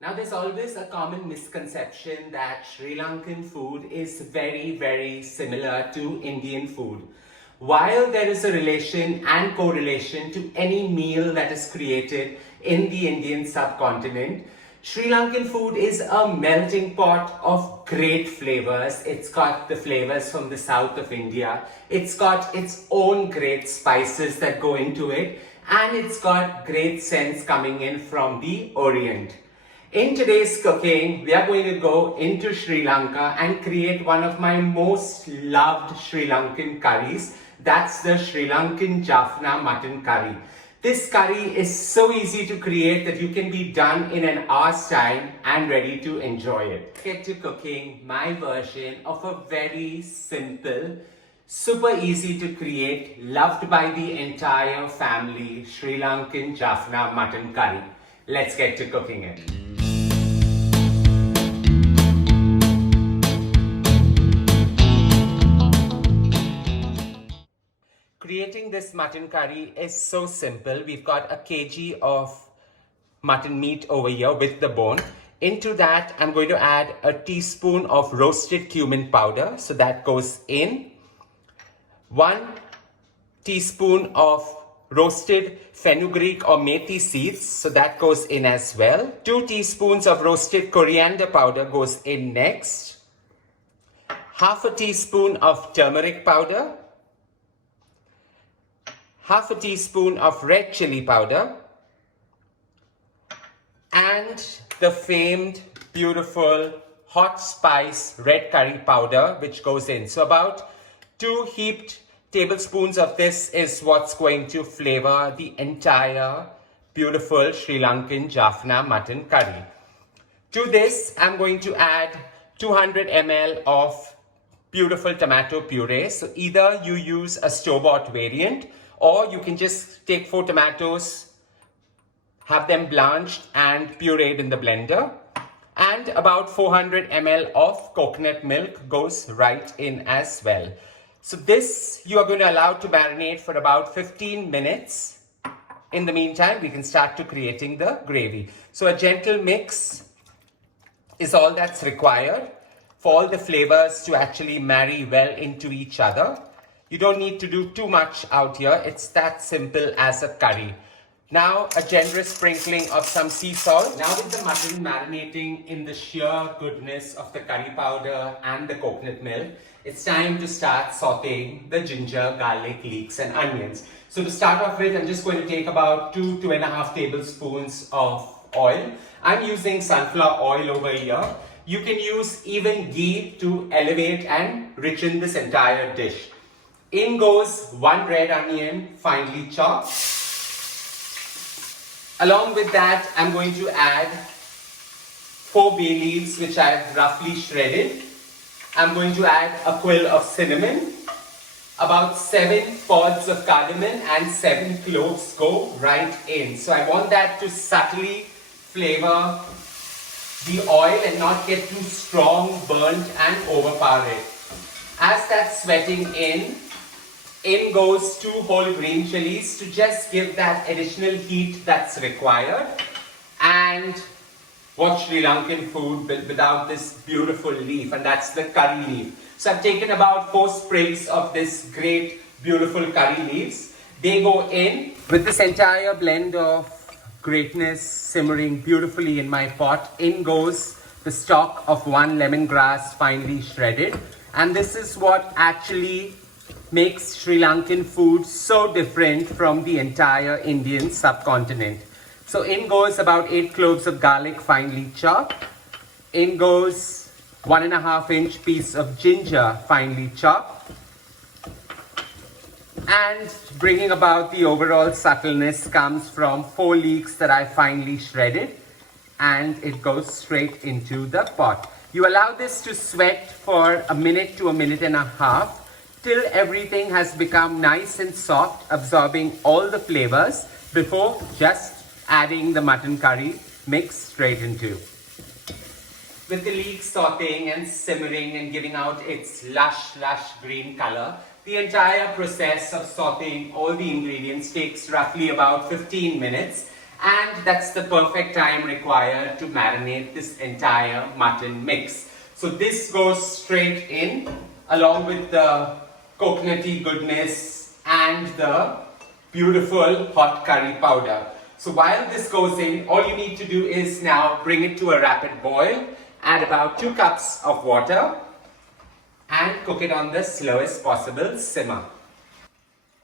Now, there's always a common misconception that Sri Lankan food is very similar to Indian food. While there is a relation and correlation to any meal that is created in the Indian subcontinent, Sri Lankan food is a melting pot of great flavors. It's got the flavors from the south of India. It's got its own great spices that go into it, and it's got great scents coming in from the Orient. In today's cooking, we are going to go into Sri Lanka and create one of my most loved Sri Lankan curries. That's the Sri Lankan Jaffna Mutton curry. This curry is so easy to create that you can be done in an hour's time and ready to enjoy it. Get to cooking my version of a very simple, super easy to create, loved by the entire family Sri Lankan Jaffna Mutton curry. Let's get to cooking it. Creating this mutton curry is so simple. We've got a kg of mutton meat over here with the bone. Into that, I'm going to add a teaspoon of roasted cumin powder. So that goes in. 1 teaspoon of roasted fenugreek or methi seeds. So that goes in as well. 2 teaspoons of roasted coriander powder goes in next. Half a teaspoon of turmeric powder. Half a teaspoon of red chili powder, and the famed, beautiful, hot spice red curry powder, which goes in. So about 2 heaped tablespoons of this is what's going to flavor the entire beautiful Sri Lankan Jaffna mutton curry. To this, I'm going to add 200 ml of beautiful tomato puree. So either you use a store-bought variant, or you can just take 4 tomatoes, have them blanched and pureed in the blender. And about 400 ml of coconut milk goes right in as well. So this you are going to allow to marinate for about 15 minutes. In the meantime, we can start to creating the gravy. So a gentle mix is all that's required for all the flavors to actually marry well into each other. You don't need to do too much out here. It's that simple as a curry. Now, a generous sprinkling of some sea salt. Now with the mutton marinating in the sheer goodness of the curry powder and the coconut milk, it's time to start sauteing the ginger, garlic, leeks and onions. So to start off with, I'm just going to take about 2.5 tablespoons of oil. I'm using sunflower oil over here. You can use even ghee to elevate and richen this entire dish. In goes 1 red onion, finely chopped. Along with that, I'm going to add 4 bay leaves, which I've roughly shredded. I'm going to add a quill of cinnamon. About 7 pods of cardamom and 7 cloves go right in. So I want that to subtly flavor the oil and not get too strong, burnt and overpower it. As that's sweating in goes 2 whole green chilies to just give that additional heat that's required. And what Sri Lankan food without this beautiful leaf, and that's the curry leaf. So I've taken about 4 sprigs of this great beautiful curry leaves. They go in with this entire blend of greatness simmering beautifully in my pot. In goes the stalk of 1 lemongrass finely shredded, and this is what actually makes Sri Lankan food so different from the entire Indian subcontinent. So in goes about 8 cloves of garlic finely chopped. In goes 1.5-inch piece of ginger finely chopped. And bringing about the overall subtleness comes from 4 leeks that I finely shredded. And it goes straight into the pot. You allow this to sweat for a minute to a minute and a half, till everything has become nice and soft, absorbing all the flavors before just adding the mutton curry mix straight into. With the leeks sauteing and simmering and giving out its lush green color, the entire process of sauteing all the ingredients takes roughly about 15 minutes. And that's the perfect time required to marinate this entire mutton mix. So this goes straight in along with the coconutty goodness and the beautiful hot curry powder. So while this goes in, all you need to do is now bring it to a rapid boil, add about 2 cups of water and cook it on the slowest possible simmer.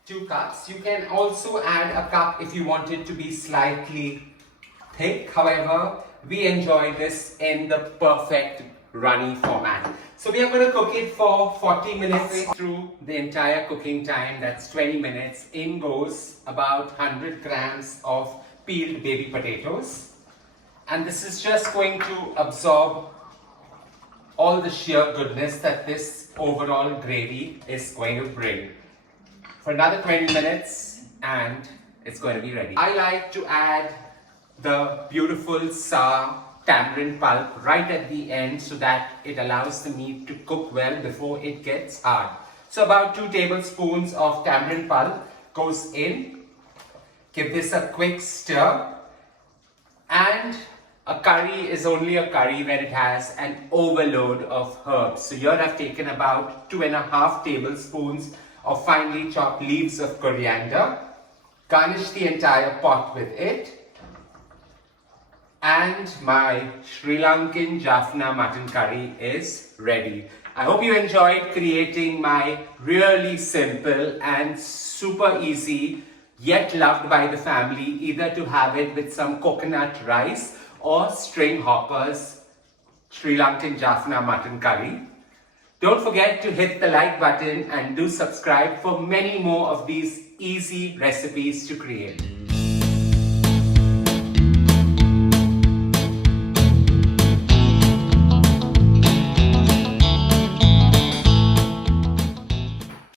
2 cups. You can also add a cup if you want it to be slightly thick. However, we enjoy this in the perfect runny format. So we are going to cook it for 40 minutes through the entire cooking time. That's 20 minutes. In goes about 100 grams of peeled baby potatoes. And this is just going to absorb all the sheer goodness that this overall gravy is going to bring. For another 20 minutes and it's going to be ready. I like to add the beautiful sour tamarind pulp right at the end so that it allows the meat to cook well before it gets hard. So about 2 tablespoons of tamarind pulp goes in. Give this a quick stir, and a curry is only a curry when it has an overload of herbs. So here I've taken about 2.5 tablespoons of finely chopped leaves of coriander. Garnish the entire pot with it. And my Sri Lankan Jaffna Mutton curry is ready. I hope you enjoyed creating my really simple and super easy yet loved by the family, either to have it with some coconut rice or string hoppers Sri Lankan Jaffna Mutton curry. Don't forget to hit the like button and do subscribe for many more of these easy recipes to create.